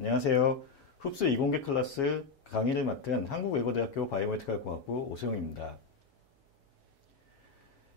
안녕하세요. 흡수 이공계 클래스 강의를 맡은 한국외고대학교 바이오메디컬공학부 오수영입니다.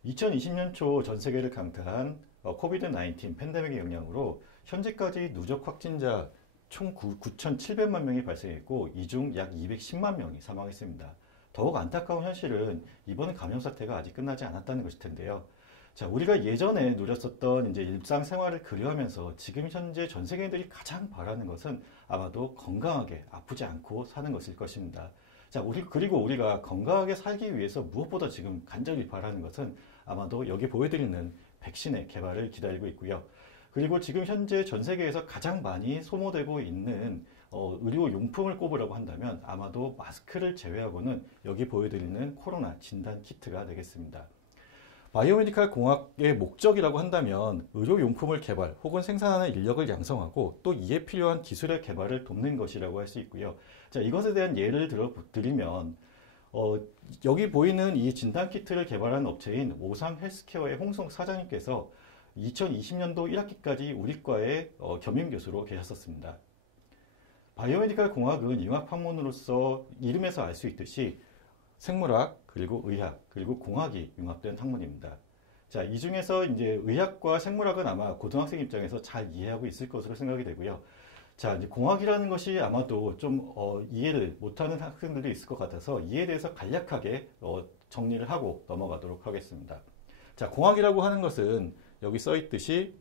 2020년 초 전 세계를 강타한 코비드-19 팬데믹의 영향으로 현재까지 누적 확진자 총 9,700만 명이 발생했고 이 중 약 210만 명이 사망했습니다. 더욱 안타까운 현실은 이번 감염 사태가 아직 끝나지 않았다는 것일 텐데요. 자, 우리가 예전에 누렸었던 이제 일상생활을 그리워하면서 지금 현재 전 세계인들이 가장 바라는 것은 아마도 건강하게 아프지 않고 사는 것일 것입니다. 자, 그리고 우리가 건강하게 살기 위해서 무엇보다 지금 간절히 바라는 것은 아마도 여기 보여드리는 백신의 개발을 기다리고 있고요. 그리고 지금 현재 전 세계에서 가장 많이 소모되고 있는 의료용품을 꼽으라고 한다면 아마도 마스크를 제외하고는 여기 보여드리는 코로나 진단 키트가 되겠습니다. 바이오메디컬 공학의 목적이라고 한다면 의료용품을 개발 혹은 생산하는 인력을 양성하고 또 이에 필요한 기술의 개발을 돕는 것이라고 할 수 있고요. 자, 이것에 대한 예를 드리면 여기 보이는 이 진단키트를 개발한 업체인 오상 헬스케어의 홍성 사장님께서 2020년도 1학기까지 우리과의 겸임 교수로 계셨었습니다. 바이오메디컬 공학은 융합 학문으로서 이름에서 알 수 있듯이 생물학, 그리고 의학, 그리고 공학이 융합된 학문입니다. 자, 이 중에서 이제 의학과 생물학은 아마 고등학생 입장에서 잘 이해하고 있을 것으로 생각이 되고요. 자, 이제 공학이라는 것이 아마도 좀 이해를 못하는 학생들도 있을 것 같아서 이에 대해서 간략하게 정리를 하고 넘어가도록 하겠습니다. 자, 공학이라고 하는 것은 여기 써 있듯이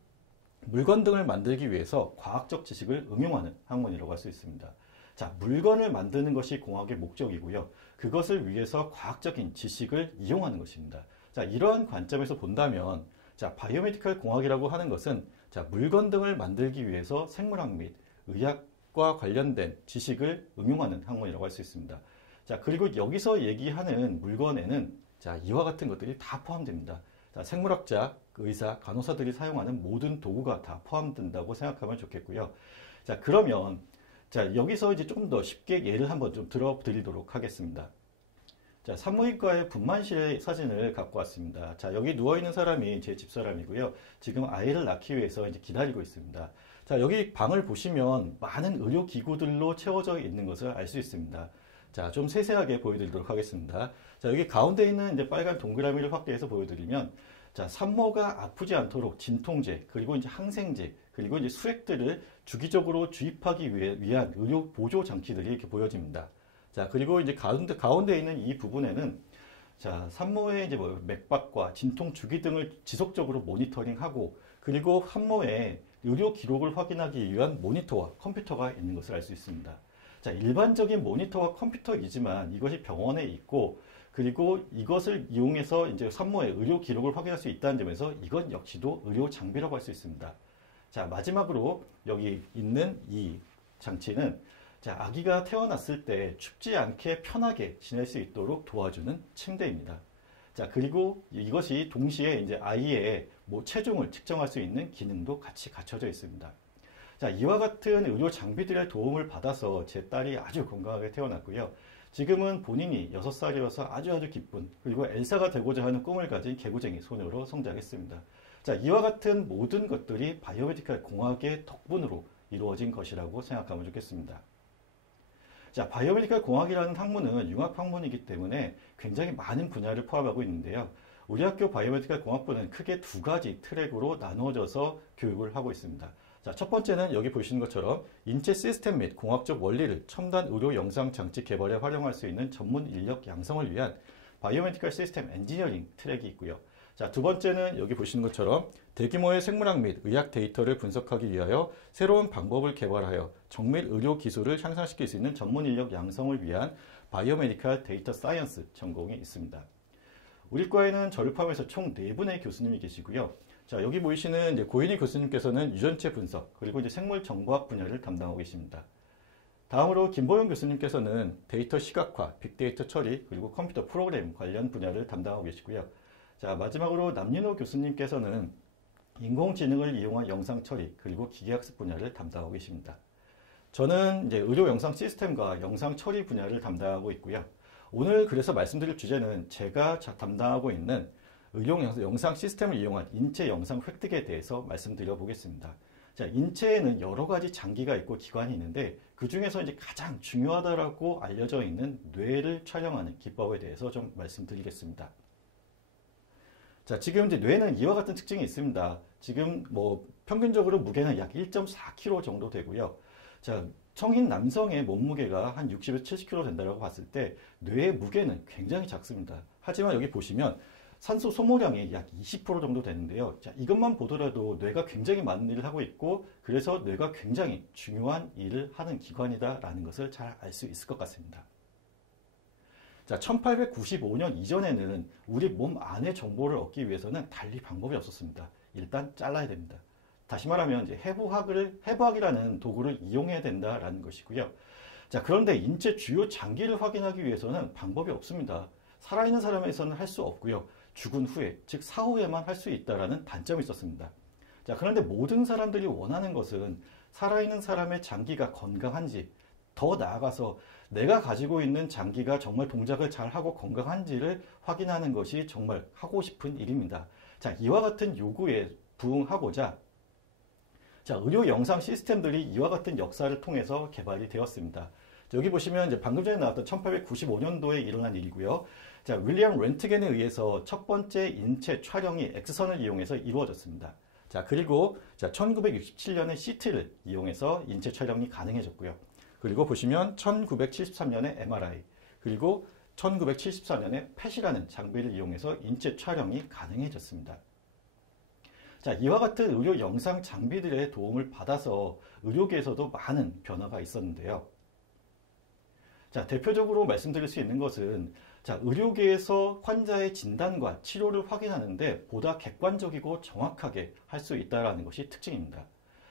물건 등을 만들기 위해서 과학적 지식을 응용하는 학문이라고 할 수 있습니다. 자, 물건을 만드는 것이 공학의 목적이고요. 그것을 위해서 과학적인 지식을 이용하는 것입니다. 자, 이러한 관점에서 본다면, 자, 바이오메디컬 공학이라고 하는 것은 자, 물건 등을 만들기 위해서 생물학 및 의학과 관련된 지식을 응용하는 학문이라고 할 수 있습니다. 자, 그리고 여기서 얘기하는 물건에는 자, 이와 같은 것들이 다 포함됩니다. 자, 생물학자, 의사, 간호사들이 사용하는 모든 도구가 다 포함된다고 생각하면 좋겠고요. 자, 그러면 자, 여기서 이제 조금 더 쉽게 예를 한번 좀 들어드리도록 하겠습니다. 자, 산부인과의 분만실의 사진을 갖고 왔습니다. 자, 여기 누워있는 사람이 제 집사람이고요. 지금 아이를 낳기 위해서 이제 기다리고 있습니다. 자, 여기 방을 보시면 많은 의료기구들로 채워져 있는 것을 알 수 있습니다. 자, 좀 세세하게 보여드리도록 하겠습니다. 자, 여기 가운데 있는 이제 빨간 동그라미를 확대해서 보여드리면 자, 산모가 아프지 않도록 진통제, 그리고 이제 항생제, 그리고 이제 수액들을 주기적으로 주입하기 위한 의료 보조 장치들이 이렇게 보여집니다. 자, 그리고 이제 가운데 있는 이 부분에는 자, 산모의 이제 맥박과 진통 주기 등을 지속적으로 모니터링하고 그리고 산모의 의료 기록을 확인하기 위한 모니터와 컴퓨터가 있는 것을 알 수 있습니다. 자, 일반적인 모니터와 컴퓨터이지만 이것이 병원에 있고 그리고 이것을 이용해서 이제 산모의 의료 기록을 확인할 수 있다는 점에서 이것 역시도 의료 장비라고 할 수 있습니다. 자, 마지막으로 여기 있는 이 장치는 자, 아기가 태어났을 때 춥지 않게 편하게 지낼 수 있도록 도와주는 침대입니다. 자, 그리고 이것이 동시에 이제 아이의 체중을 측정할 수 있는 기능도 같이 갖춰져 있습니다. 자, 이와 같은 의료 장비들의 도움을 받아서 제 딸이 아주 건강하게 태어났고요. 지금은 본인이 6살이어서 아주 기쁜 그리고 엘사가 되고자 하는 꿈을 가진 개구쟁이 소녀로 성장했습니다. 자, 이와 같은 모든 것들이 바이오메디컬 공학의 덕분으로 이루어진 것이라고 생각하면 좋겠습니다. 자, 바이오메디컬 공학이라는 학문은 융합 학문이기 때문에 굉장히 많은 분야를 포함하고 있는데요. 우리 학교 바이오메디컬 공학부는 크게 두 가지 트랙으로 나누어져서 교육을 하고 있습니다. 자, 첫 번째는 여기 보시는 것처럼 인체 시스템 및 공학적 원리를 첨단 의료 영상 장치 개발에 활용할 수 있는 전문 인력 양성을 위한 바이오메디컬 시스템 엔지니어링 트랙이 있고요. 자, 두 번째는 여기 보시는 것처럼 대규모의 생물학 및 의학 데이터를 분석하기 위하여 새로운 방법을 개발하여 정밀 의료 기술을 향상시킬 수 있는 전문 인력 양성을 위한 바이오메디컬 데이터 사이언스 전공이 있습니다. 우리 과에는 저를 포함해서 총 4분의 교수님이 계시고요. 자, 여기 보이시는 이제 고인희 교수님께서는 유전체 분석, 그리고 이제 생물 정보학 분야를 담당하고 계십니다. 다음으로 김보영 교수님께서는 데이터 시각화, 빅데이터 처리, 그리고 컴퓨터 프로그램 관련 분야를 담당하고 계시고요. 자, 마지막으로 남윤호 교수님께서는 인공지능을 이용한 영상 처리, 그리고 기계학습 분야를 담당하고 계십니다. 저는 이제 의료 영상 시스템과 영상 처리 분야를 담당하고 있고요. 오늘 그래서 말씀드릴 주제는 제가 담당하고 있는 의료 영상 시스템을 이용한 인체 영상 획득에 대해서 말씀드려 보겠습니다. 자, 인체에는 여러 가지 장기가 있고 기관이 있는데 그 중에서 이제 가장 중요하다라고 알려져 있는 뇌를 촬영하는 기법에 대해서 좀 말씀드리겠습니다. 자, 지금 이제 뇌는 이와 같은 특징이 있습니다. 지금 뭐 평균적으로 무게는 약 1.4kg 정도 되고요. 자, 성인 남성의 몸무게가 한 60에서 70kg 된다고 봤을 때 뇌의 무게는 굉장히 작습니다. 하지만 여기 보시면 산소 소모량이 약 20% 정도 되는데요. 자, 이것만 보더라도 뇌가 굉장히 많은 일을 하고 있고 그래서 뇌가 굉장히 중요한 일을 하는 기관이다라는 것을 잘 알 수 있을 것 같습니다. 자, 1895년 이전에는 우리 몸 안의 정보를 얻기 위해서는 달리 방법이 없었습니다. 일단 잘라야 됩니다. 다시 말하면 이제 해부학이라는 도구를 이용해야 된다라는 것이고요. 자, 그런데 인체 주요 장기를 확인하기 위해서는 방법이 없습니다. 살아있는 사람에서는 할 수 없고요. 죽은 후에, 즉 사후에만 할 수 있다라는 단점이 있었습니다. 자, 그런데 모든 사람들이 원하는 것은 살아있는 사람의 장기가 건강한지, 더 나아가서 내가 가지고 있는 장기가 정말 동작을 잘 하고 건강한지를 확인하는 것이 정말 하고 싶은 일입니다. 자, 이와 같은 요구에 부응하고자 의료 영상 시스템들이 이와 같은 역사를 통해서 개발이 되었습니다. 여기 보시면 이제 방금 전에 나왔던 1895년도에 일어난 일이고요. 자, 윌리엄 렌트겐에 의해서 첫 번째 인체 촬영이 X선을 이용해서 이루어졌습니다. 자, 그리고 1967년에 CT를 이용해서 인체 촬영이 가능해졌고요. 그리고 보시면 1973년에 MRI, 그리고 1974년에 펫이라는 장비를 이용해서 인체 촬영이 가능해졌습니다. 자, 이와 같은 의료 영상 장비들의 도움을 받아서 의료계에서도 많은 변화가 있었는데요. 자, 대표적으로 말씀드릴 수 있는 것은 의료계에서 환자의 진단과 치료를 확인하는데 보다 객관적이고 정확하게 할 수 있다는 것이 특징입니다.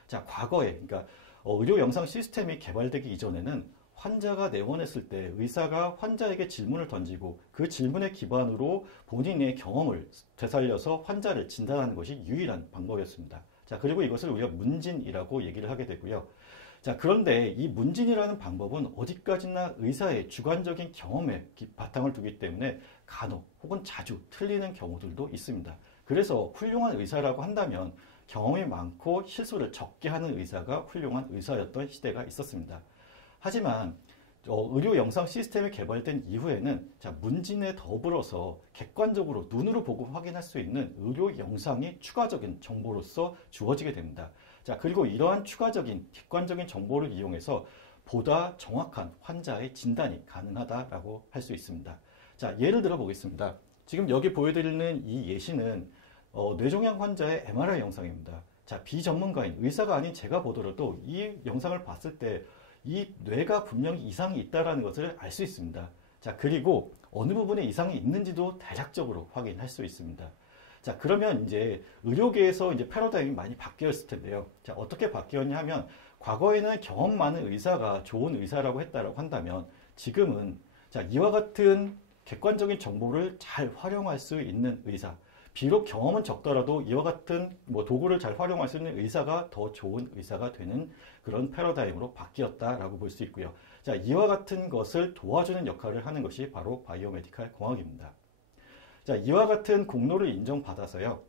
자, 과거에 그러니까 의료 영상 시스템이 개발되기 이전에는 환자가 내원했을 때 의사가 환자에게 질문을 던지고 그 질문에 기반으로 본인의 경험을 되살려서 환자를 진단하는 것이 유일한 방법이었습니다. 자, 그리고 이것을 우리가 문진이라고 얘기를 하게 되고요. 자, 그런데 이 문진이라는 방법은 어디까지나 의사의 주관적인 경험에 바탕을 두기 때문에 간혹 혹은 자주 틀리는 경우들도 있습니다. 그래서 훌륭한 의사라고 한다면 경험이 많고 실수를 적게 하는 의사가 훌륭한 의사였던 시대가 있었습니다. 하지만 의료 영상 시스템이 개발된 이후에는 문진에 더불어서 객관적으로 눈으로 보고 확인할 수 있는 의료 영상이 추가적인 정보로서 주어지게 됩니다. 자, 그리고 이러한 추가적인 객관적인 정보를 이용해서 보다 정확한 환자의 진단이 가능하다라고 할 수 있습니다. 자, 예를 들어 보겠습니다. 지금 여기 보여드리는 이 예시는 뇌종양 환자의 MRI 영상입니다. 자, 비전문가인 의사가 아닌 제가 보더라도 이 영상을 봤을 때 이 뇌가 분명히 이상이 있다는 것을 알 수 있습니다. 자, 그리고 어느 부분에 이상이 있는지도 대략적으로 확인할 수 있습니다. 자, 그러면 이제 의료계에서 이제 패러다임이 많이 바뀌었을 텐데요. 자, 어떻게 바뀌었냐 하면 과거에는 경험 많은 의사가 좋은 의사라고 했다라고 한다면 지금은 이와 같은 객관적인 정보를 잘 활용할 수 있는 의사, 비록 경험은 적더라도 이와 같은 도구를 잘 활용할 수 있는 의사가 더 좋은 의사가 되는 그런 패러다임으로 바뀌었다라고 볼 수 있고요. 자, 이와 같은 것을 도와주는 역할을 하는 것이 바로 바이오메디칼 공학입니다. 자, 이와 같은 공로를 인정받아서요.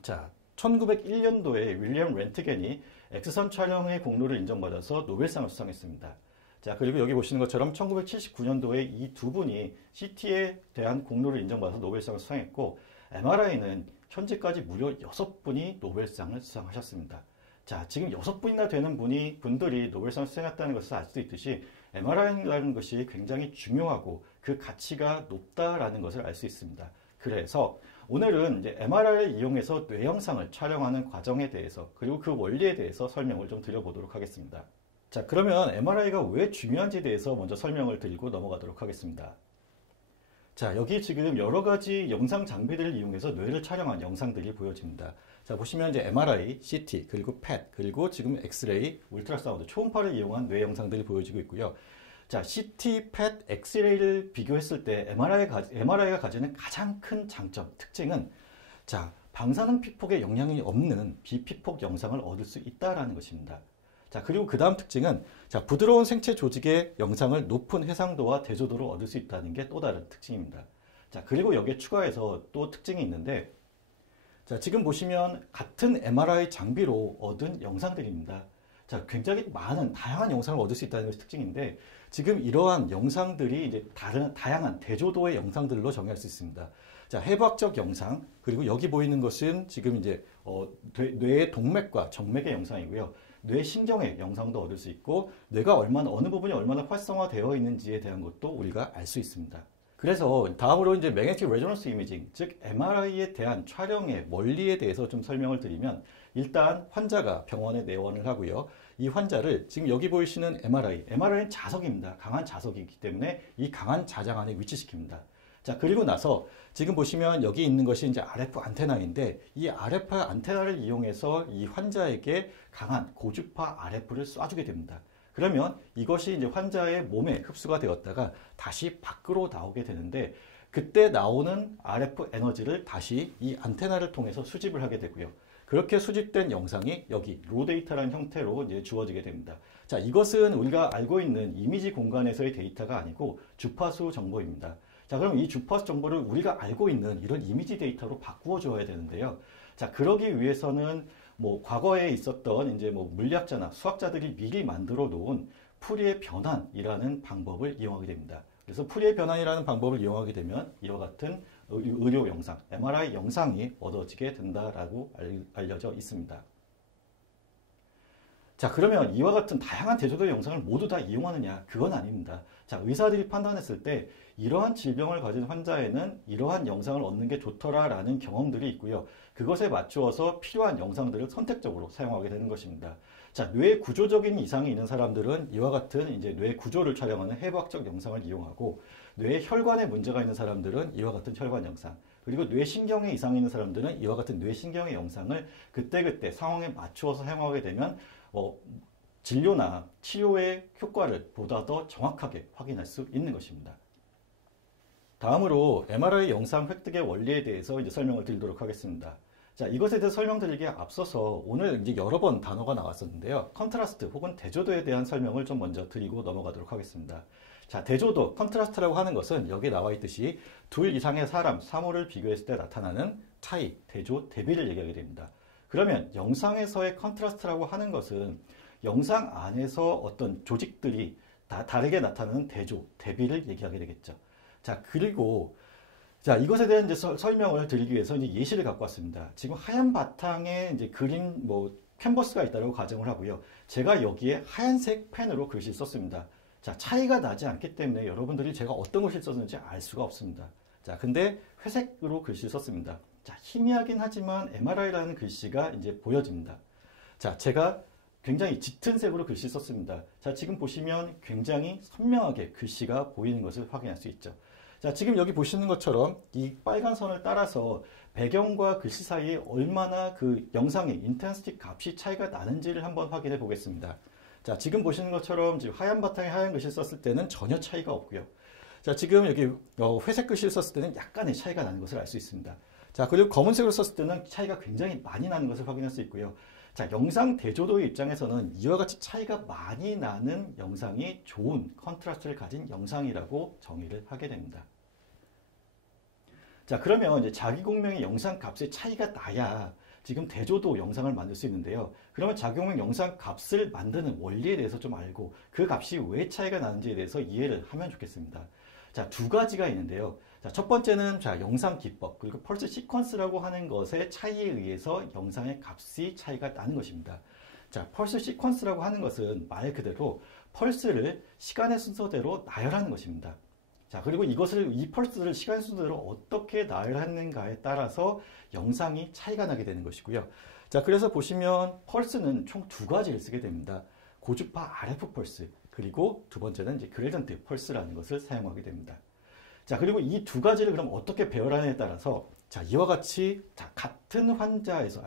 자, 1901년도에 윌리엄 렌트겐이 X선 촬영의 공로를 인정받아서 노벨상을 수상했습니다. 자, 그리고 여기 보시는 것처럼 1979년도에 이 두 분이 CT에 대한 공로를 인정받아서 노벨상을 수상했고 MRI는 현재까지 무려 6분이 노벨상을 수상하셨습니다. 자, 지금 6분이나 되는 분들이 노벨상을 수상했다는 것을 알 수 있듯이 MRI라는 것이 굉장히 중요하고 그 가치가 높다라는 것을 알 수 있습니다. 그래서 오늘은 이제 MRI를 이용해서 뇌 영상을 촬영하는 과정에 대해서 그리고 그 원리에 대해서 설명을 좀 드려보도록 하겠습니다. 자, 그러면 MRI가 왜 중요한지에 대해서 먼저 설명을 드리고 넘어가도록 하겠습니다. 자, 여기 지금 여러 가지 영상 장비들을 이용해서 뇌를 촬영한 영상들이 보여집니다. 자, 보시면 이제 MRI, CT, 그리고 펫, 그리고 지금 엑스레이, 울트라사운드, 초음파를 이용한 뇌 영상들이 보여지고 있고요. 자, CT, 펫, 엑스레이를 비교했을 때 MRI가 가지는 가장 큰 장점, 특징은 자, 방사능 피폭에 영향이 없는 비피폭 영상을 얻을 수 있다는 것입니다. 자, 그리고 그 다음 특징은 자, 부드러운 생체 조직의 영상을 높은 해상도와 대조도로 얻을 수 있다는 게 또 다른 특징입니다. 자, 그리고 여기에 추가해서 또 특징이 있는데 자, 지금 보시면 같은 MRI 장비로 얻은 영상들입니다. 자, 굉장히 많은 다양한 영상을 얻을 수 있다는 것이 특징인데 지금 이러한 영상들이 이제 다양한 대조도의 영상들로 정의할 수 있습니다. 자, 해부학적 영상, 그리고 여기 보이는 것은 지금 이제 뇌의 동맥과 정맥의 영상이고요. 뇌신경의 영상도 얻을 수 있고 뇌가 어느 부분이 얼마나 활성화되어 있는지에 대한 것도 우리가 알 수 있습니다. 그래서 다음으로 이제 매그네틱 레조넌스 이미징, 즉 MRI에 대한 촬영의 원리에 대해서 좀 설명을 드리면 일단 환자가 병원에 내원을 하고요. 이 환자를 지금 여기 보이시는 MRI는 자석입니다. 강한 자석이기 때문에 이 강한 자장 안에 위치시킵니다. 자, 그리고 나서 지금 보시면 여기 있는 것이 이제 RF 안테나인데 이 RF 안테나를 이용해서 이 환자에게 강한 고주파 RF를 쏴주게 됩니다. 그러면 이것이 이제 환자의 몸에 흡수가 되었다가 다시 밖으로 나오게 되는데 그때 나오는 RF 에너지를 다시 이 안테나를 통해서 수집을 하게 되고요. 그렇게 수집된 영상이 여기 로 데이터라는 형태로 이제 주어지게 됩니다. 자, 이것은 우리가 알고 있는 이미지 공간에서의 데이터가 아니고 주파수 정보입니다. 자, 그럼 이 주파수 정보를 우리가 알고 있는 이런 이미지 데이터로 바꾸어 줘야 되는데요. 자, 그러기 위해서는 과거에 있었던 이제 물리학자나 수학자들이 미리 만들어 놓은 푸리의 변환이라는 방법을 이용하게 됩니다. 그래서 푸리의 변환이라는 방법을 이용하게 되면 이와 같은 의료 영상, MRI 영상이 얻어지게 된다라고 알려져 있습니다. 자, 그러면 이와 같은 다양한 대조도의 영상을 모두 다 이용하느냐? 그건 아닙니다. 자, 의사들이 판단했을 때 이러한 질병을 가진 환자에는 이러한 영상을 얻는 게 좋더라라는 경험들이 있고요. 그것에 맞추어서 필요한 영상들을 선택적으로 사용하게 되는 것입니다. 자, 뇌 구조적인 이상이 있는 사람들은 이와 같은 이제 뇌 구조를 촬영하는 해부학적 영상을 이용하고 뇌 혈관에 문제가 있는 사람들은 이와 같은 혈관 영상, 그리고 뇌신경에 이상이 있는 사람들은 이와 같은 뇌신경의 영상을 그때그때 상황에 맞추어서 사용하게 되면 진료나 치료의 효과를 보다 더 정확하게 확인할 수 있는 것입니다. 다음으로 MRI 영상 획득의 원리에 대해서 이제 설명을 드리도록 하겠습니다. 자, 이것에 대해서 설명드리기에 앞서서 오늘 이제 여러 번 단어가 나왔었는데요. 컨트라스트 혹은 대조도에 대한 설명을 좀 먼저 드리고 넘어가도록 하겠습니다. 자, 대조도, 컨트라스트라고 하는 것은 여기 나와 있듯이 둘 이상의 사람, 사물을 비교했을 때 나타나는 차이, 대조, 대비를 얘기하게 됩니다. 그러면 영상에서의 컨트라스트라고 하는 것은 영상 안에서 어떤 조직들이 다르게 나타나는 대조, 대비를 얘기하게 되겠죠. 자, 그리고 이것에 대한 이제 설명을 드리기 위해서 이제 예시를 갖고 왔습니다. 지금 하얀 바탕에 이제 그림 캔버스가 있다고 가정을 하고요. 제가 여기에 하얀색 펜으로 글씨를 썼습니다. 자, 차이가 나지 않기 때문에 여러분들이 제가 어떤 글씨를 썼는지 알 수가 없습니다. 자, 근데 회색으로 글씨를 썼습니다. 자, 희미하긴 하지만 MRI라는 글씨가 이제 보여집니다. 자, 제가 굉장히 짙은 색으로 글씨 썼습니다. 자, 지금 보시면 굉장히 선명하게 글씨가 보이는 것을 확인할 수 있죠. 자, 지금 여기 보시는 것처럼 이 빨간 선을 따라서 배경과 글씨 사이에 얼마나 그 영상의 인텐시티 값이 차이가 나는지를 한번 확인해 보겠습니다. 자, 지금 보시는 것처럼 지금 하얀 바탕에 하얀 글씨를 썼을 때는 전혀 차이가 없고요. 자, 지금 여기 회색 글씨를 썼을 때는 약간의 차이가 나는 것을 알 수 있습니다. 자, 그리고 검은색으로 썼을 때는 차이가 굉장히 많이 나는 것을 확인할 수 있고요. 자, 영상 대조도의 입장에서는 이와 같이 차이가 많이 나는 영상이 좋은 컨트라스트를 가진 영상이라고 정의를 하게 됩니다. 자, 그러면 이제 자기공명의 영상 값의 차이가 나야 지금 대조도 영상을 만들 수 있는데요. 그러면 자기공명 영상 값을 만드는 원리에 대해서 좀 알고 그 값이 왜 차이가 나는지에 대해서 이해를 하면 좋겠습니다. 자, 두 가지가 있는데요. 자, 첫 번째는 영상 기법, 그리고 펄스 시퀀스라고 하는 것의 차이에 의해서 영상의 값이 차이가 나는 것입니다. 자, 펄스 시퀀스라고 하는 것은 말 그대로 펄스를 시간의 순서대로 나열하는 것입니다. 자, 그리고 이 펄스를 시간 순서대로 어떻게 나열하는가에 따라서 영상이 차이가 나게 되는 것이고요. 자, 그래서 보시면 펄스는 총 두 가지를 쓰게 됩니다. 고주파 RF 펄스, 그리고 두 번째는 이제 그레이던트 펄스라는 것을 사용하게 됩니다. 자, 그리고 이 두 가지를 그럼 어떻게 배열하느냐에 따라서 자, 이와 같이 같은 환자에서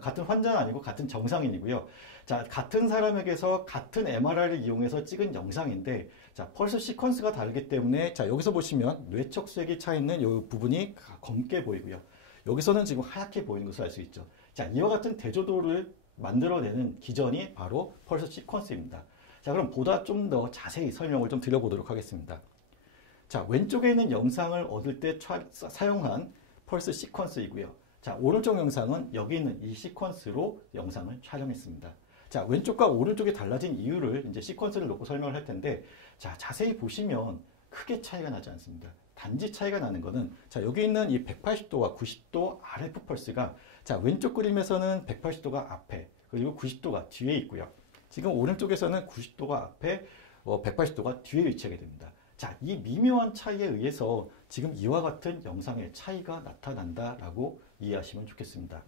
같은 환자는 아니고 같은 정상인이고요. 자, 같은 사람에게서 같은 MRI를 이용해서 찍은 영상인데 자, 펄스 시퀀스가 다르기 때문에 자, 여기서 보시면 뇌척수액이 차 있는 이 부분이 검게 보이고요. 여기서는 지금 하얗게 보이는 것을 알 수 있죠. 자, 이와 같은 대조도를 만들어내는 기전이 바로 펄스 시퀀스입니다. 자, 그럼 보다 좀 더 자세히 설명을 좀 드려보도록 하겠습니다. 자, 왼쪽에 있는 영상을 얻을 때 사용한 펄스 시퀀스이고요. 자, 오른쪽 영상은 여기 있는 이 시퀀스로 영상을 촬영했습니다. 자, 왼쪽과 오른쪽이 달라진 이유를 이제 시퀀스를 놓고 설명을 할 텐데, 자, 자세히 보시면 크게 차이가 나지 않습니다. 단지 차이가 나는 거는, 자, 여기 있는 이 180도와 90도 RF 펄스가, 자, 왼쪽 그림에서는 180도가 앞에, 그리고 90도가 뒤에 있고요. 지금 오른쪽에서는 90도가 앞에, 180도가 뒤에 위치하게 됩니다. 자, 이 미묘한 차이에 의해서 지금 이와 같은 영상의 차이가 나타난다라고 이해하시면 좋겠습니다.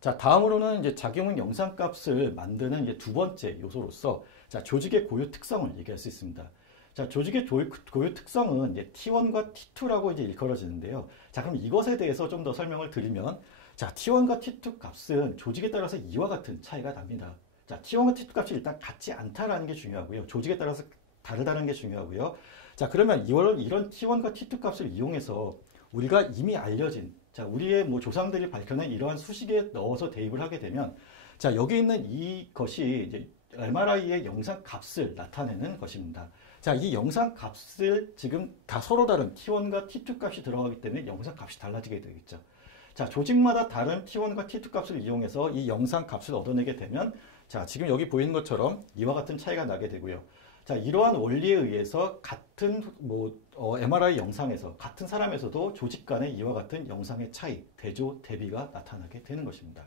자, 다음으로는 이제 작용은 영상값을 만드는 이제 두 번째 요소로서, 자, 조직의 고유 특성을 얘기할 수 있습니다. 자, 조직의 고유 특성은 이제 T1과 T2라고 이제 일컬어지는데요. 자, 그럼 이것에 대해서 좀 더 설명을 드리면, 자, T1과 T2 값은 조직에 따라서 이와 같은 차이가 납니다. 자, T1과 T2 값이 일단 같지 않다라는 게 중요하고요. 조직에 따라서 다르다는 게 중요하고요. 자, 그러면 이런 T1과 T2 값을 이용해서 우리가 이미 알려진, 자, 우리의 뭐 조상들이 밝혀낸 이러한 수식에 넣어서 대입을 하게 되면, 자, 여기 있는 이것이 이제 MRI의 영상 값을 나타내는 것입니다. 자, 이 영상 값을 지금 다 서로 다른 T1과 T2 값이 들어가기 때문에 영상 값이 달라지게 되겠죠. 자, 조직마다 다른 T1과 T2 값을 이용해서 이 영상 값을 얻어내게 되면, 자, 지금 여기 보이는 것처럼 이와 같은 차이가 나게 되고요. 자, 이러한 원리에 의해서 같은 MRI 영상에서 같은 사람에서도 조직 간의 이와 같은 영상의 차이, 대조, 대비가 나타나게 되는 것입니다.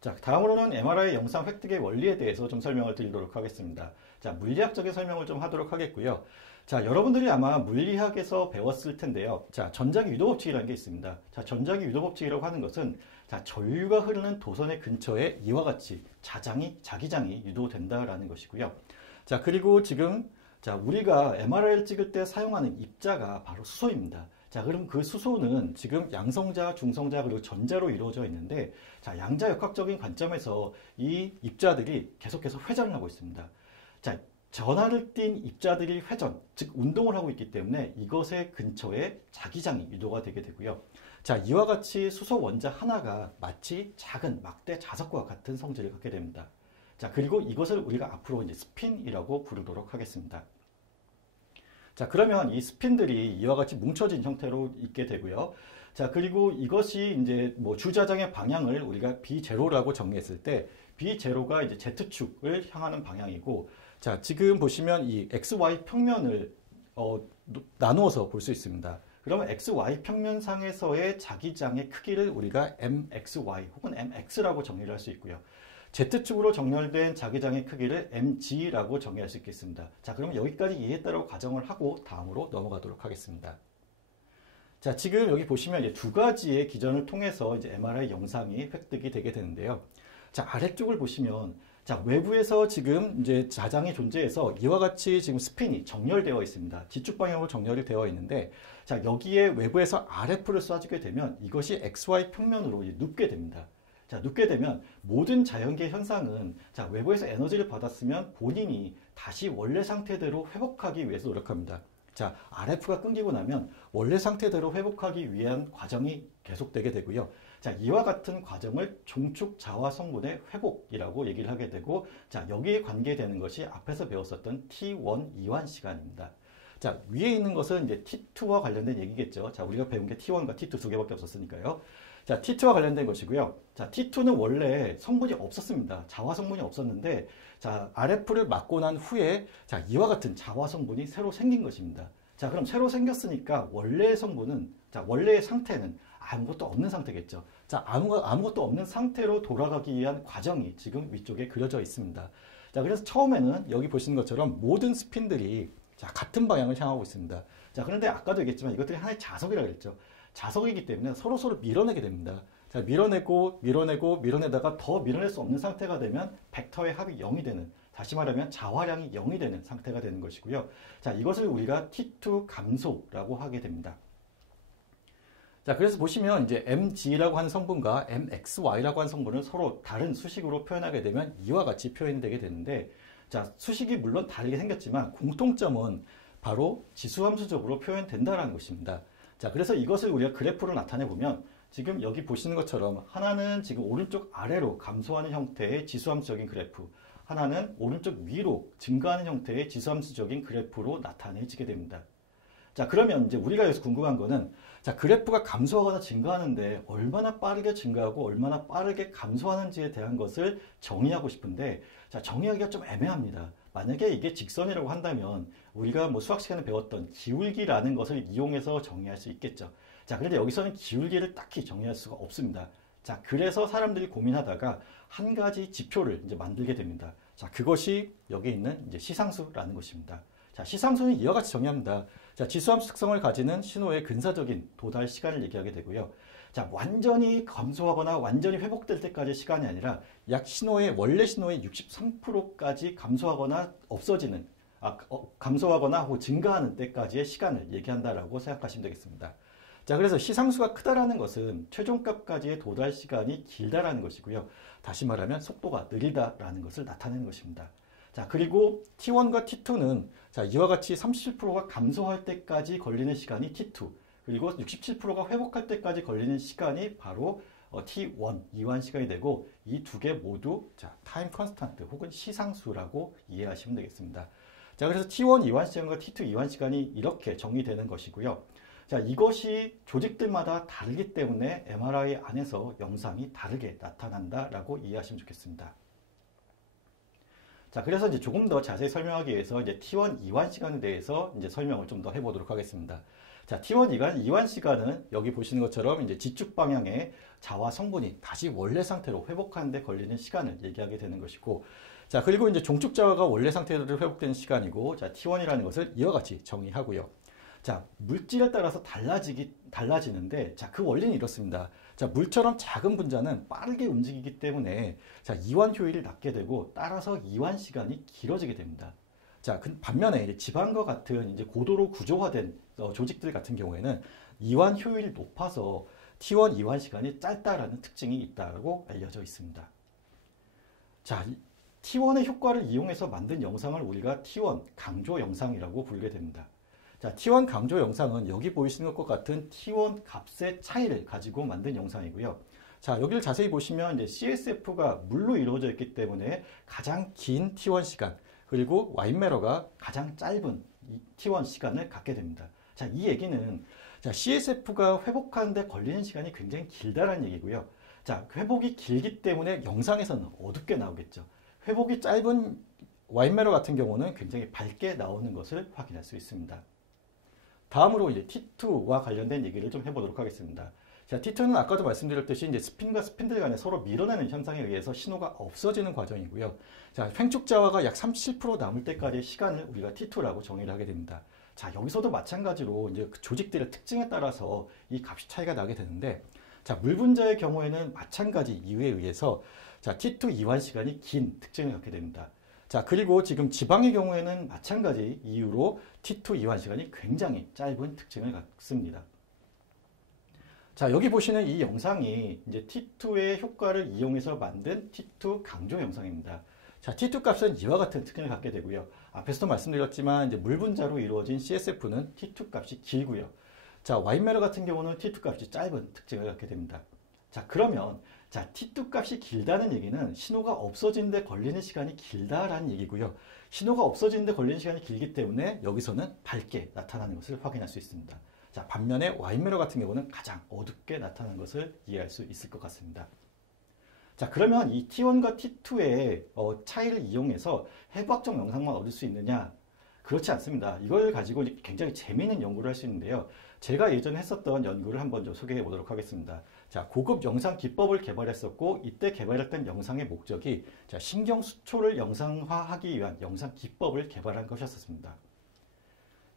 자, 다음으로는 MRI 영상 획득의 원리에 대해서 좀 설명을 드리도록 하겠습니다. 자, 물리학적인 설명을 좀 하도록 하겠고요. 자, 여러분들이 아마 물리학에서 배웠을 텐데요. 자, 전자기 유도 법칙이라는 게 있습니다. 자, 전자기 유도 법칙이라고 하는 것은, 자, 전류가 흐르는 도선의 근처에 이와 같이 자기장이 유도된다라는 것이고요. 자, 그리고 지금, 자, 우리가 MRI를 찍을 때 사용하는 입자가 바로 수소입니다. 자, 그럼 그 수소는 지금 양성자, 중성자, 그리고 전자로 이루어져 있는데, 자, 양자역학적인 관점에서 이 입자들이 계속해서 회전을 하고 있습니다. 자, 전하를 띤 입자들이 회전, 즉 운동을 하고 있기 때문에 이것의 근처에 자기장이 유도가 되게 되고요. 자, 이와 같이 수소 원자 하나가 마치 작은 막대 자석과 같은 성질을 갖게 됩니다. 자, 그리고 이것을 우리가 앞으로 이제 스핀이라고 부르도록 하겠습니다. 자, 그러면 이 스핀들이 이와 같이 뭉쳐진 형태로 있게 되고요. 자, 그리고 이것이 이제 뭐 주자장의 방향을 우리가 B0라고 정의했을 때, B0가 이제 Z축을 향하는 방향이고, 자, 지금 보시면 이 XY 평면을 나누어서 볼 수 있습니다. 그러면 XY 평면상에서의 자기장의 크기를 우리가 MXY 혹은 MX라고 정의를 할 수 있고요. Z축으로 정렬된 자기장의 크기를 mg라고 정의할 수 있겠습니다. 자, 그러면 여기까지 이해했다고 가정을 하고 다음으로 넘어가도록 하겠습니다. 자, 지금 여기 보시면 이제 두 가지의 기전을 통해서 이제 MRI 영상이 획득이 되게 되는데요. 자, 아래쪽을 보시면, 자, 외부에서 지금 이제 자장이 존재해서 이와 같이 지금 스핀이 정렬되어 있습니다. 뒤쪽 방향으로 정렬이 되어 있는데, 자, 여기에 외부에서 RF를 쏴주게 되면 이것이 XY 평면으로 눕게 됩니다. 자, 눕게 되면 모든 자연계 현상은, 자, 외부에서 에너지를 받았으면 본인이 다시 원래 상태대로 회복하기 위해서 노력합니다. 자, RF가 끊기고 나면 원래 상태대로 회복하기 위한 과정이 계속되게 되고요. 자, 이와 같은 과정을 종축 자화 성분의 회복이라고 얘기를 하게 되고, 자, 여기에 관계되는 것이 앞에서 배웠었던 T1 이완 시간입니다. 자, 위에 있는 것은 이제 T2와 관련된 얘기겠죠. 자, 우리가 배운 게 T1과 T2 두 개밖에 없었으니까요. 자, T2와 관련된 것이고요. 자, T2는 원래 성분이 없었습니다. 자화 성분이 없었는데, 자, RF를 맞고 난 후에, 자, 이와 같은 자화 성분이 새로 생긴 것입니다. 자, 그럼 새로 생겼으니까 원래의 성분은, 자, 원래의 상태는 아무것도 없는 상태겠죠. 자, 아무것도 없는 상태로 돌아가기 위한 과정이 지금 위쪽에 그려져 있습니다. 자, 그래서 처음에는 여기 보시는 것처럼 모든 스핀들이, 자, 같은 방향을 향하고 있습니다. 자, 그런데 아까도 얘기했지만 이것들이 하나의 자석이라고 했죠. 자석이기 때문에 서로 밀어내게 됩니다. 자, 밀어내다가 더 밀어낼 수 없는 상태가 되면 벡터의 합이 0이 되는, 다시 말하면 자화량이 0이 되는 상태가 되는 것이고요. 자, 이것을 우리가 T2 감소라고 하게 됩니다. 자, 그래서 보시면 이제 mg라고 하는 성분과 mxy라고 하는 성분을 서로 다른 수식으로 표현하게 되면 이와 같이 표현이 되게 되는데, 자, 수식이 물론 다르게 생겼지만 공통점은 바로 지수함수적으로 표현된다는 것입니다. 자, 그래서 이것을 우리가 그래프로 나타내 보면 지금 여기 보시는 것처럼 하나는 지금 오른쪽 아래로 감소하는 형태의 지수함수적인 그래프, 하나는 오른쪽 위로 증가하는 형태의 지수함수적인 그래프로 나타내지게 됩니다. 자, 그러면 이제 우리가 여기서 궁금한 거는 자, 그래프가 감소하거나 증가하는데 얼마나 빠르게 증가하고 얼마나 빠르게 감소하는지에 대한 것을 정의하고 싶은데 자, 정의하기가 좀 애매합니다. 만약에 이게 직선이라고 한다면 우리가 뭐 수학 시간에 배웠던 기울기라는 것을 이용해서 정의할 수 있겠죠. 자, 그런데 여기서는 기울기를 딱히 정의할 수가 없습니다. 자, 그래서 사람들이 고민하다가 한 가지 지표를 이제 만들게 됩니다. 자, 그것이 여기 있는 이제 시상수라는 것입니다. 자, 시상수는 이와 같이 정의합니다. 자, 지수함수 특성을 가지는 신호의 근사적인 도달 시간을 얘기하게 되고요. 자, 완전히 감소하거나 완전히 회복될 때까지의 시간이 아니라 약 원래 신호의 63%까지 감소하거나 없어지는, 감소하거나 혹은 증가하는 때까지의 시간을 얘기한다라고 생각하시면 되겠습니다. 자, 그래서 시상수가 크다라는 것은 최종값까지의 도달 시간이 길다라는 것이고요. 다시 말하면 속도가 느리다라는 것을 나타내는 것입니다. 자, 그리고 T1과 T2는 자, 이와 같이 37%가 감소할 때까지 걸리는 시간이 T2, 그리고 67%가 회복할 때까지 걸리는 시간이 바로 T1, 이완 시간이 되고 이 두 개 모두 자, 타임 컨스탄트 혹은 시상수라고 이해하시면 되겠습니다. 자, 그래서 T1 이완 시간과 T2 이완 시간이 이렇게 정의되는 것이고요. 자, 이것이 조직들마다 다르기 때문에 MRI 안에서 영상이 다르게 나타난다라고 이해하시면 좋겠습니다. 자, 그래서 이제 조금 더 자세히 설명하기 위해서 이제 T1 이완 시간에 대해서 이제 설명을 좀 더 해보도록 하겠습니다. 자, T1 이완 시간은 여기 보시는 것처럼 이제 지축 방향의 자와 성분이 다시 원래 상태로 회복하는 데 걸리는 시간을 얘기하게 되는 것이고, 자, 그리고 이제 종축 자와가 원래 상태로 회복되는 시간이고, 자, T1이라는 것을 이와 같이 정의하고요. 자, 물질에 따라서 달라지는데, 자, 그 원리는 이렇습니다. 자, 물처럼 작은 분자는 빠르게 움직이기 때문에, 자, 이완 효율이 낮게 되고, 따라서 이완 시간이 길어지게 됩니다. 자, 반면에 이제 지방과 같은 이제 고도로 구조화된 조직들 같은 경우에는 이완 효율이 높아서 T1 이완 시간이 짧다라는 특징이 있다고 알려져 있습니다. 자, T1의 효과를 이용해서 만든 영상을 우리가 T1 강조 영상이라고 부르게 됩니다. 자, T1 강조 영상은 여기 보이시는 것과 같은 T1 값의 차이를 가지고 만든 영상이고요. 자, 여기를 자세히 보시면 이제 CSF가 물로 이루어져 있기 때문에 가장 긴 T1 시간, 그리고 와인메러가 가장 짧은 T1 시간을 갖게 됩니다. 자, 이 얘기는 자, CSF가 회복하는 데 걸리는 시간이 굉장히 길다라는 얘기고요. 자, 회복이 길기 때문에 영상에서는 어둡게 나오겠죠. 회복이 짧은 와인메러 같은 경우는 굉장히 밝게 나오는 것을 확인할 수 있습니다. 다음으로 이제 T2와 관련된 얘기를 좀 해보도록 하겠습니다. 자, T2는 아까도 말씀드렸듯이 이제 스핀과 스핀들 간에 서로 밀어내는 현상에 의해서 신호가 없어지는 과정이고요. 자, 횡축자와가 약 37% 남을 때까지의 시간을 우리가 T2라고 정의를 하게 됩니다. 자, 여기서도 마찬가지로 이제 그 조직들의 특징에 따라서 이 값이 차이가 나게 되는데, 자, 물 분자의 경우에는 마찬가지 이유에 의해서 자, T2 이완 시간이 긴 특징을 갖게 됩니다. 자, 그리고 지금 지방의 경우에는 마찬가지 이유로 T2 이완 시간이 굉장히 짧은 특징을 갖습니다. 자, 여기 보시는 이 영상이 이제 T2의 효과를 이용해서 만든 T2 강조 영상입니다. 자, T2 값은 이와 같은 특징을 갖게 되고요. 앞에서도 말씀드렸지만 이제 물 분자로 이루어진 CSF는 T2 값이 길고요. 자, 와인메러 같은 경우는 T2 값이 짧은 특징을 갖게 됩니다. 자, 그러면 자, T2 값이 길다는 얘기는 신호가 없어진 데 걸리는 시간이 길다라는 얘기고요. 신호가 없어진 데 걸리는 시간이 길기 때문에 여기서는 밝게 나타나는 것을 확인할 수 있습니다. 자, 반면에 와인메러 같은 경우는 가장 어둡게 나타나는 것을 이해할 수 있을 것 같습니다. 자, 그러면 이 T1과 T2의 차이를 이용해서 해부학적 영상만 얻을 수 있느냐? 그렇지 않습니다. 이걸 가지고 굉장히 재미있는 연구를 할 수 있는데요. 제가 예전에 했었던 연구를 한번 좀 소개해 보도록 하겠습니다. 자, 고급 영상 기법을 개발했었고, 이때 개발했던 영상의 목적이 자, 신경 수초를 영상화하기 위한 영상 기법을 개발한 것이었습니다.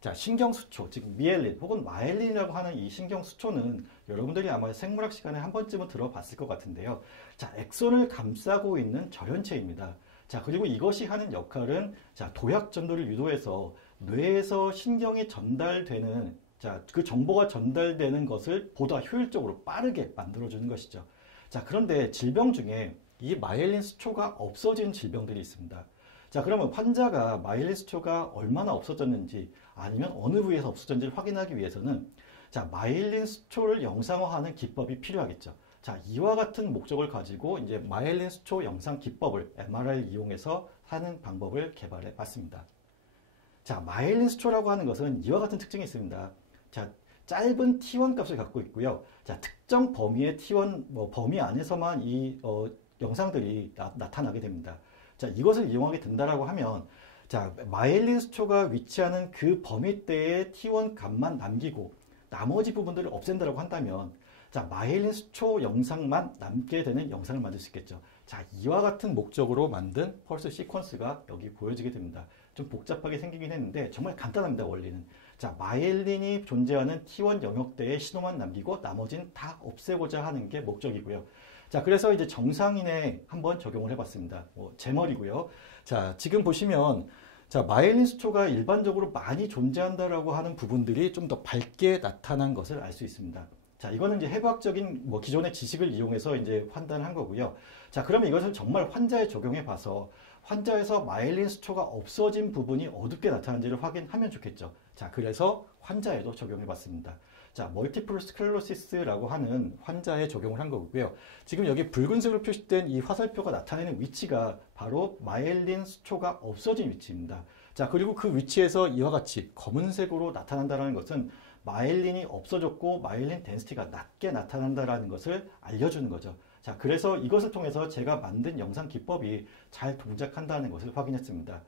자, 신경수초, 즉 미엘린 혹은 마엘린이라고 하는 이 신경수초는 여러분들이 아마 생물학 시간에 한 번쯤은 들어봤을 것 같은데요. 자, 엑선을 감싸고 있는 절연체입니다. 자, 그리고 이것이 하는 역할은 자, 도약 전도를 유도해서 뇌에서 신경이 전달되는 자, 그 정보가 전달되는 것을 보다 효율적으로 빠르게 만들어주는 것이죠. 자, 그런데 질병 중에 이 마엘린 수초가 없어진 질병들이 있습니다. 자, 그러면 환자가 마일린 수초가 얼마나 없어졌는지 아니면 어느 부위에서 없어졌는지를 확인하기 위해서는 자, 마일린 수초를 영상화하는 기법이 필요하겠죠. 자, 이와 같은 목적을 가지고 이제 마일린 수초 영상 기법을 MRI를 이용해서 하는 방법을 개발해 봤습니다. 자, 마일린 수초라고 하는 것은 이와 같은 특징이 있습니다. 자, 짧은 T1 값을 갖고 있고요. 자, 특정 범위의 T1 범위 안에서만 이 영상들이 나타나게 됩니다. 자, 이것을 이용하게 된다라고 하면, 자, 마일린 수초가 위치하는 그 범위대의 T1 값만 남기고 나머지 부분들을 없앤다라고 한다면, 자, 마일린 수초 영상만 남게 되는 영상을 만들 수 있겠죠. 자, 이와 같은 목적으로 만든 펄스 시퀀스가 여기 보여지게 됩니다. 좀 복잡하게 생기긴 했는데 정말 간단합니다, 원리는. 자, 마일린이 존재하는 T1 영역대의 신호만 남기고 나머지는 다 없애고자 하는 게 목적이고요. 자, 그래서 이제 정상인에 한번 적용을 해봤습니다. 제 머리고요. 자, 지금 보시면 자, 마일린 수초가 일반적으로 많이 존재한다라고 하는 부분들이 좀 더 밝게 나타난 것을 알 수 있습니다. 자, 이거는 이제 해부학적인 기존의 지식을 이용해서 이제 판단한 거고요. 자, 그러면 이것을 정말 환자에 적용해 봐서 환자에서 마일린 수초가 없어진 부분이 어둡게 나타나는지를 확인하면 좋겠죠. 자, 그래서 환자에도 적용해 봤습니다. 자, 멀티플 스클로시스라고 하는 환자에 적용을 한 거고요. 지금 여기 붉은색으로 표시된 이 화살표가 나타내는 위치가 바로 마일린 수초가 없어진 위치입니다. 자, 그리고 그 위치에서 이와 같이 검은색으로 나타난다는 것은 마일린이 없어졌고 마일린 덴시티가 낮게 나타난다는 것을 알려주는 거죠. 자, 그래서 이것을 통해서 제가 만든 영상 기법이 잘 동작한다는 것을 확인했습니다.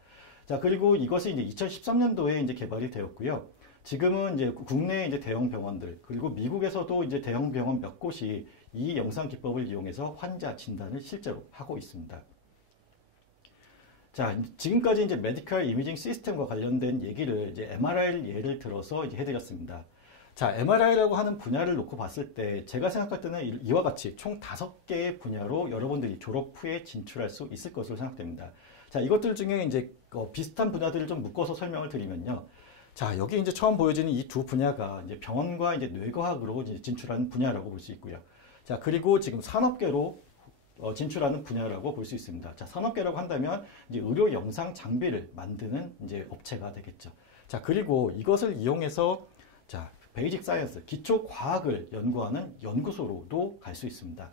자, 그리고 이것이 이제 2013년도에 이제 개발이 되었고요. 지금은 이제 국내 이제 대형 병원들, 그리고 미국에서도 이제 대형 병원 몇 곳이 이 영상 기법을 이용해서 환자 진단을 실제로 하고 있습니다. 자, 지금까지 이제 메디컬 이미징 시스템과 관련된 얘기를 이제 MRI를 예를 들어서 이제 해드렸습니다. 자, MRI라고 하는 분야를 놓고 봤을 때 제가 생각할 때는 이와 같이 총 5개의 분야로 여러분들이 졸업 후에 진출할 수 있을 것으로 생각됩니다. 자, 이것들 중에 이제 비슷한 분야들을 좀 묶어서 설명을 드리면요. 자, 여기 이제 처음 보여지는 이 두 분야가 이제 병원과 이제 뇌과학으로 이제 진출하는 분야라고 볼 수 있고요. 자, 그리고 지금 산업계로 진출하는 분야라고 볼 수 있습니다. 자, 산업계라고 한다면 이제 의료 영상 장비를 만드는 이제 업체가 되겠죠. 자, 그리고 이것을 이용해서 자, 베이직 사이언스, 기초 과학을 연구하는 연구소로도 갈 수 있습니다.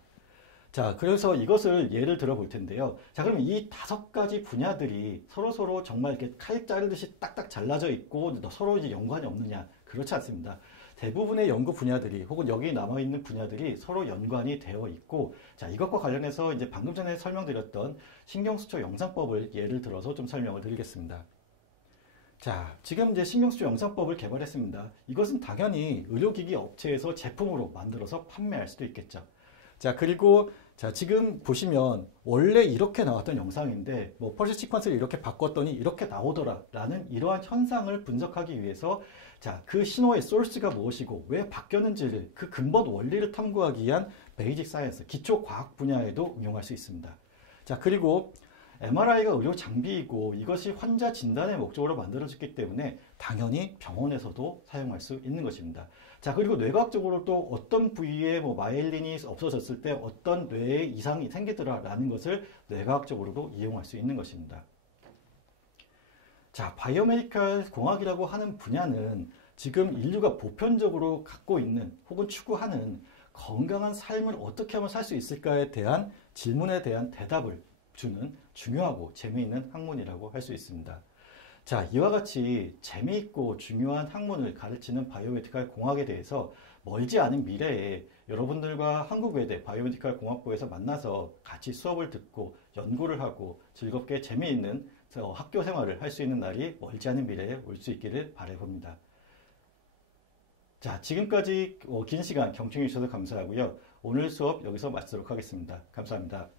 자, 그래서 이것을 예를 들어 볼 텐데요. 자, 그럼 이 5가지 분야들이 서로 정말 이렇게 칼 자르듯이 딱딱 잘라져 있고 서로 이제 연관이 없느냐? 그렇지 않습니다. 대부분의 연구 분야들이 혹은 여기 남아있는 분야들이 서로 연관이 되어 있고, 자, 이것과 관련해서 이제 방금 전에 설명드렸던 신경수초 영상법을 예를 들어서 좀 설명을 드리겠습니다. 자, 지금 이제 신경수초 영상법을 개발했습니다. 이것은 당연히 의료기기 업체에서 제품으로 만들어서 판매할 수도 있겠죠. 자, 그리고 자, 지금 보시면 원래 이렇게 나왔던 영상인데 펄스 시퀀스를 이렇게 바꿨더니 이렇게 나오더라 라는 이러한 현상을 분석하기 위해서 자, 그 신호의 소스가 무엇이고 왜 바뀌었는지를 그 근본 원리를 탐구하기 위한 베이직 사이언스, 기초 과학 분야에도 응용할 수 있습니다. 자, 그리고 MRI가 의료 장비이고 이것이 환자 진단의 목적으로 만들어졌기 때문에 당연히 병원에서도 사용할 수 있는 것입니다. 자, 그리고 뇌과학적으로 또 어떤 부위에 마일린이 없어졌을 때 어떤 뇌에 이상이 생기더라라는 것을 뇌과학적으로도 이용할 수 있는 것입니다. 자, 바이오메디컬 공학이라고 하는 분야는 지금 인류가 보편적으로 갖고 있는 혹은 추구하는 건강한 삶을 어떻게 하면 살 수 있을까에 대한 질문에 대한 대답을 주는 중요하고 재미있는 학문이라고 할 수 있습니다. 자, 이와 같이 재미있고 중요한 학문을 가르치는 바이오메디컬 공학에 대해서 멀지 않은 미래에 여러분들과 한국외대 바이오메디컬 공학부에서 만나서 같이 수업을 듣고 연구를 하고 즐겁게 재미있는 학교 생활을 할 수 있는 날이 멀지 않은 미래에 올 수 있기를 바라봅니다. 자, 지금까지 긴 시간 경청해 주셔서 감사하고요. 오늘 수업 여기서 마치도록 하겠습니다. 감사합니다.